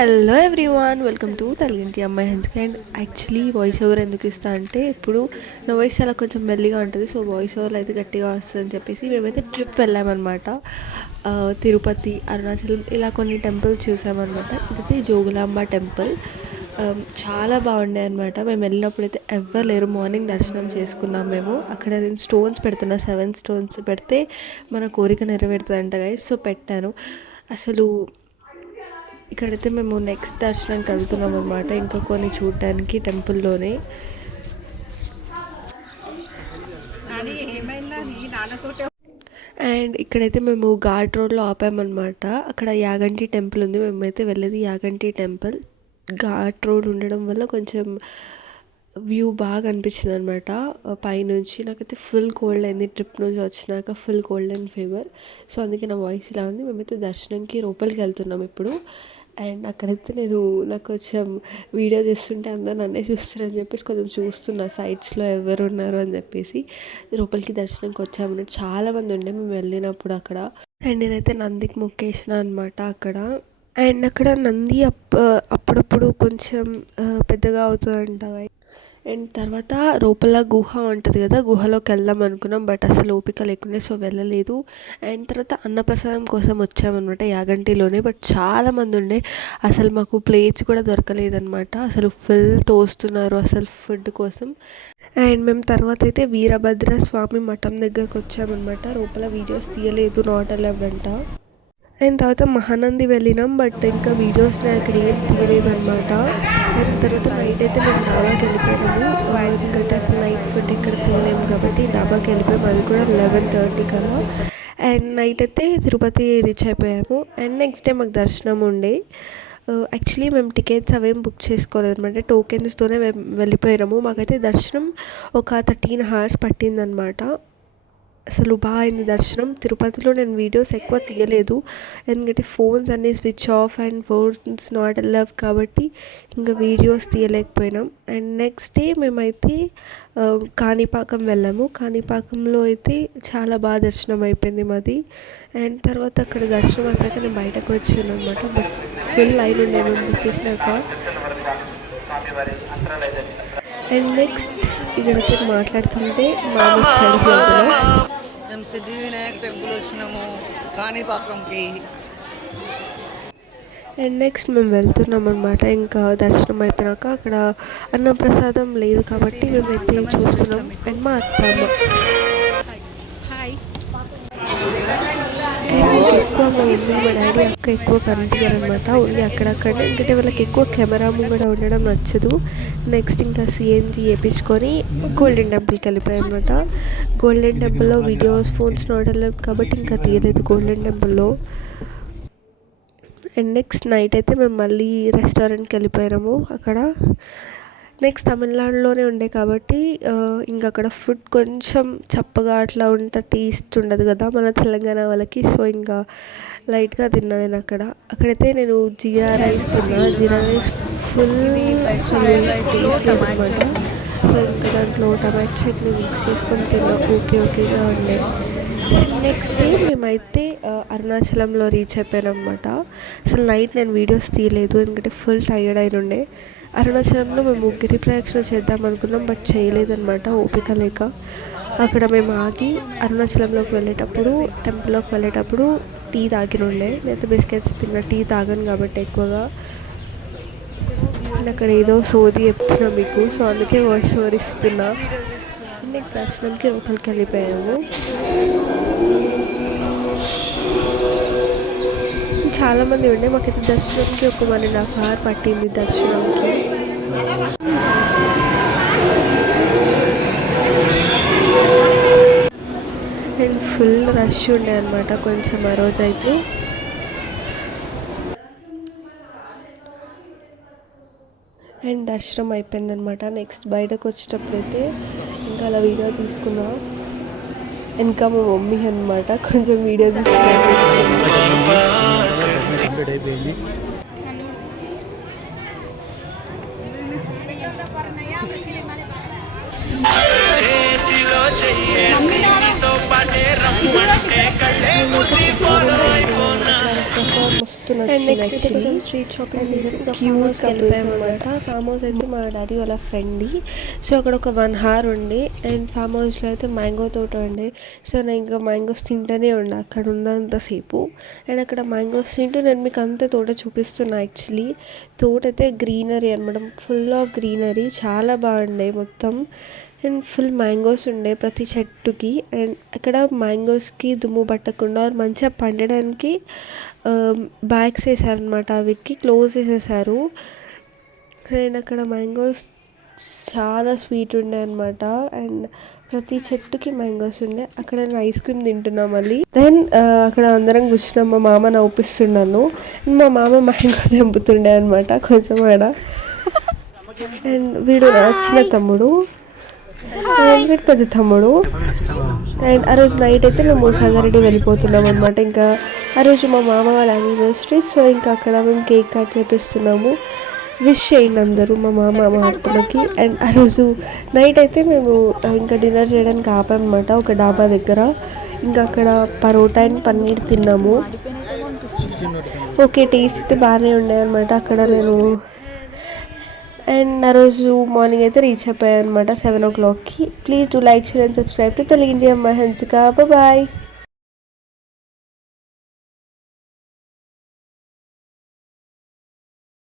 Hello everyone, welcome to తెలుగింటి అమ్మాయి హెన్స్కి. And actually voice over ఎందుకు ఇస్తా అంటే ఇప్పుడు నా వాయిస్ అలా కొంచెం మెల్లిగా ఉంటుంది, సో వాయిస్ ఓవర్లో అయితే గట్టిగా వస్తుందని చెప్పేసి మేమైతే ట్రిప్ వెళ్ళామన్నమాట. తిరుపతి, అరుణాచలం ఇలా కొన్ని టెంపుల్స్ చూసామన్నమాట. ఇదైతే జోగులాంబ టెంపుల్. చాలా బాగుండే అనమాట. మేము వెళ్ళినప్పుడు అయితే ఎవ్వరు లేరు. మార్నింగ్ దర్శనం చేసుకున్నాం మేము. అక్కడ నేను స్టోన్స్ పెడుతున్నా, 7 స్టోన్స్ పెడితే మన కోరిక నెరవేరుతుందంట గైస్. సో పెట్టాను. అసలు ఇక్కడైతే మేము నెక్స్ట్ దర్శనానికి వెళ్తున్నాం అన్నమాట, ఇంకా కొన్ని చూడడానికి టెంపుల్లోనే. అండ్ ఇక్కడైతే మేము ఘాట్ రోడ్లో ఆపామన్నమాట. అక్కడ యాగంటి టెంపుల్ ఉంది. మేమైతే వెళ్ళేది యాగంటి టెంపుల్. ఘాట్ రోడ్ ఉండడం వల్ల కొంచెం వ్యూ బాగా అనిపించింది అనమాట పైనుంచి. నాకైతే ఫుల్ కోల్డ్ అయింది, ట్రిప్ నుంచి వచ్చినాక full cold and fever. So అందుకే నా వాయిస్ ఇలా ఉంది. మేమైతే దర్శనంకి లోపలికి వెళ్తున్నాం ఇప్పుడు. అండ్ అక్కడైతే నాకు కొంచెం వీడియో చేస్తుంటే అందరూ నన్నే చూస్తారని చెప్పేసి కొంచెం చూస్తున్నా సైడ్స్లో ఎవరు ఉన్నారు అని చెప్పేసి. లోపలికి దర్శనంకి వచ్చామన్నట్టు చాలామంది ఉండే మేము వెళ్ళినప్పుడు అక్కడ. అండ్ నేనైతే నందికి మొక్కేసిన అనమాట అక్కడ. అండ్ అక్కడ నంది అప్పుడప్పుడు కొంచెం పెద్దగా అవుతుందంట. అండ్ తర్వాత లోపల గుహ ఉంటుంది కదా, గుహలోకి వెళ్దాం అనుకున్నాం, బట్ అసలు ఓపిక లేకుండా సో వెళ్ళలేదు. అండ్ తర్వాత అన్నప్రసాదం కోసం వచ్చామన్నమాట యాగంటిలోనే, బట్ చాలామంది ఉండే అసలు మాకు ప్లేట్స్ కూడా దొరకలేదన్నమాట. అసలు ఫుల్ తోస్తున్నారు అసలు ఫుడ్ కోసం. అండ్ మేము తర్వాత అయితే వీరభద్ర స్వామి మఠం దగ్గరకు వచ్చామన్నమాట. లోపల వీడియోస్ తీయలేదు, నాట్ అలౌడ్ అంట. అండ్ తర్వాత మహానంది వెళ్ళినాం, బట్ ఇంకా వీడియోస్ని అక్కడ ఏం తీయలేదు అనమాట. అండ్ తర్వాత నైట్ అయితే మేము డాబాకి వెళ్ళిపోయాము. ఎందుకంటే అసలు నైట్ ఫుడ్ ఇక్కడ తినలేము కాబట్టి డాబాకి వెళ్ళిపోయాము, అది కూడా 11:30 కల్లా. అండ్ నైట్ అయితే తిరుపతి రీచ్ అయిపోయాము. అండ్ నెక్స్ట్ డే మాకు దర్శనం ఉండే. యాక్చువల్లీ మేము టికెట్స్ అవేం బుక్ చేసుకోలేదు అనమాట, టోకెన్స్తోనే వెళ్ళిపోయాము. మాకైతే దర్శనం ఒక 13 hours పట్టిందనమాట. అసలు బాగా అయింది దర్శనం. తిరుపతిలో నేను వీడియోస్ ఎక్కువ తీయలేదు, ఎందుకంటే ఫోన్స్ అన్నీ switch off and phones not allowed కాబట్టి ఇంకా వీడియోస్ తీయలేకపోయినాం. అండ్ నెక్స్ట్ డే మేమైతే కాణిపాకం వెళ్ళాము. కాణిపాకంలో అయితే చాలా బాగా దర్శనం అయిపోయింది మాది. అండ్ తర్వాత అక్కడ దర్శనం అయిపోయాక నేను బయటకు వచ్చాను అనమాట, బట్ ఫుల్ లైన్ ఉండే మేము వచ్చేసినాక. అండ్ నెక్స్ట్ ఇక్కడైతే మాట్లాడుతుంటే మామ మేము సిద్ధివినాయక టెంపుల్ వచ్చినాము కాణిపాకంకి. అండ్ నెక్స్ట్ మేము వెళ్తున్నాం అనమాట. ఇంకా దర్శనం అయిపోయాక అక్కడ అన్నప్రసాదం లేదు కాబట్టి మేమైతే చూస్తున్నాం. అండ్ మా అత్తమ్మ ఎక్కువ మా మమ్మీ మా డాడీ అక్క ఎక్కువ కనిపించారనమాట, ఓన్లీ అక్కడక్కడనే. ఎందుకంటే వాళ్ళకి ఎక్కువ కెమెరా ముంగడ ఉండడం నచ్చదు. నెక్స్ట్ ఇంకా సిఎన్జి వేయించుకొని గోల్డెన్ టెంపుల్కి వెళ్ళిపోయాయి అనమాట. గోల్డెన్ టెంపుల్లో వీడియోస్ ఫోన్స్ నాట్ అలౌడ్ కాబట్టి ఇంకా తీయలేదు గోల్డెన్ టెంపుల్లో. అండ్ నెక్స్ట్ నైట్ అయితే మేము మళ్ళీ రెస్టారెంట్కి వెళ్ళిపోయాము అక్కడ. నెక్స్ట్ తమిళనాడులోనే ఉండే కాబట్టి ఇంకా అక్కడ ఫుడ్ కొంచెం చప్పగా అట్లా ఉంటే టేస్ట్ ఉండదు కదా మన తెలంగాణ వాళ్ళకి. సో ఇంకా లైట్గా తిన్నా నేను అక్కడైతే నేను జీరా రైస్ తిన్నా. జీరా రైస్ ఫుల్ అసలు టేస్ట్ అనమాట. సో ఇంకా దాంట్లో టమాటో చట్నీ మిక్స్ చేసుకొని తిన్నా, ఓకేగా ఉండే. నెక్స్ట్ డే మేమైతే అరుణాచలంలో రీచ్ అయిపోయాను అనమాట. అసలు నైట్ నేను వీడియోస్ తీయలేదు, ఎందుకంటే ఫుల్ టైర్డ్ అయిన ఉండే. అరుణాచలంలో మేము గిరి ప్రదక్షిణ చేద్దాం అనుకున్నాం, బట్ చేయలేదన్నమాట ఓపిక లేక. అక్కడ మేము ఆగి అరుణాచలంలోకి వెళ్ళేటప్పుడు, టెంపుల్లోకి వెళ్ళేటప్పుడు టీ తాగినుండే. నేనైతే బిస్కెట్స్ తిన్నా, టీ తాగాను కాబట్టి ఎక్కువగా. నేను అక్కడ ఏదో సోది చెప్తున్నా మీకు, సో అందుకే వాయిస్ ఓవర్ ఇస్తున్నా. నెక్స్ట్ దర్శనంకి లోపలికి వెళ్ళిపోయాము. చాలామంది ఉండే, మాకైతే దర్శనంకి ఒక 1.5 hour పట్టింది దర్శనంకి. అండ్ ఫుల్ రష్ ఉండే అనమాట కొంచెం ఆ రోజు అయితే. అండ్ దర్శనం అయిపోయిందనమాట. నెక్స్ట్ బయటకు వచ్చేటప్పుడు అయితే ఇంకా అలా వీడియో తీసుకున్నా. ఇంకా మా మమ్మీ అనమాట కొంచెం వీడియో తీసుకున్నా. మస్తు మస్తు నచ్చింది యాక్చువల్లీ. స్ట్రీట్ షాపింగ్ చేసి క్యూట్ వెళ్ళిపోయాం అనమాట. ఫామ్ హౌస్ అయితే మా డాడీ వాళ్ళ ఫ్రెండ్ది. సో అక్కడ ఒక 1 hour ఉండి అండ్ ఫామ్ హౌస్లో అయితే మ్యాంగో తోట ఉండే. సో నేను ఇంకా మ్యాంగోస్ తింటూనే ఉండే అక్కడ ఉన్నంతసేపు. అండ్ అక్కడ మ్యాంగోస్ తింటూ నేను మీకు అంతే తోట చూపిస్తున్నా. యాక్చువల్లీ తోట అయితే గ్రీనరీ అనమాట, ఫుల్ ఆఫ్ గ్రీనరీ, చాలా బాగుండే మొత్తం. అండ్ ఫుల్ మ్యాంగోస్ ఉండే ప్రతి చెట్టుకి. అండ్ అక్కడ మ్యాంగోస్కి దుమ్ము పట్టకుండా మంచిగా పండడానికి బ్యాగ్స్ వేసారనమాట, వీటికి క్లోజ్ చేసేసారు. అండ్ అక్కడ మ్యాంగోస్ చాలా స్వీట్ ఉండే అనమాట. అండ్ ప్రతి చెట్టుకి మ్యాంగోస్ ఉండే. అక్కడ నేను ఐస్ క్రీమ్ తింటున్నా మళ్ళీ. దెన్ అక్కడ అందరం కూర్చున్నాం. మా మామ నవ్వుపిస్తున్నాను. అండ్ మా మామ మ్యాంగో తెంపుతుండే అనమాట కొంచెం ఆడ. అండ్ వీడు నా చిన్న తమ్ముడు, వీడు పెద్ద తమ్ముడు. అండ్ ఆ రోజు నైట్ అయితే మేము సంగారెడ్డి వెళ్ళిపోతున్నాం అనమాట. ఇంకా ఆ రోజు మా మామ వాళ్ళ యానివర్సరీ. సో ఇంకా అక్కడ మేము కేక్ కట్ చేపిస్తున్నాము. విష్ చేయండి అందరూ మా మామ మా అత్తమ్మకి. అండ్ ఆ రోజు నైట్ అయితే మేము ఇంకా డిన్నర్ చేయడానికి ఆపామన్నమాట ఒక డాబా దగ్గర. ఇంకా అక్కడ పరోటా అండ్ పన్నీర్ తిన్నాము. ఓకే, టేస్ట్ అయితే బాగానే ఉండే అనమాట అక్కడ నేను. అండ్ ఆ రోజు మార్నింగ్ అయితే రీచ్ అయిపోయాయి అనమాట 7 o'clockకి. Please do like, share and subscribe to Telugu India. Hansika, bye.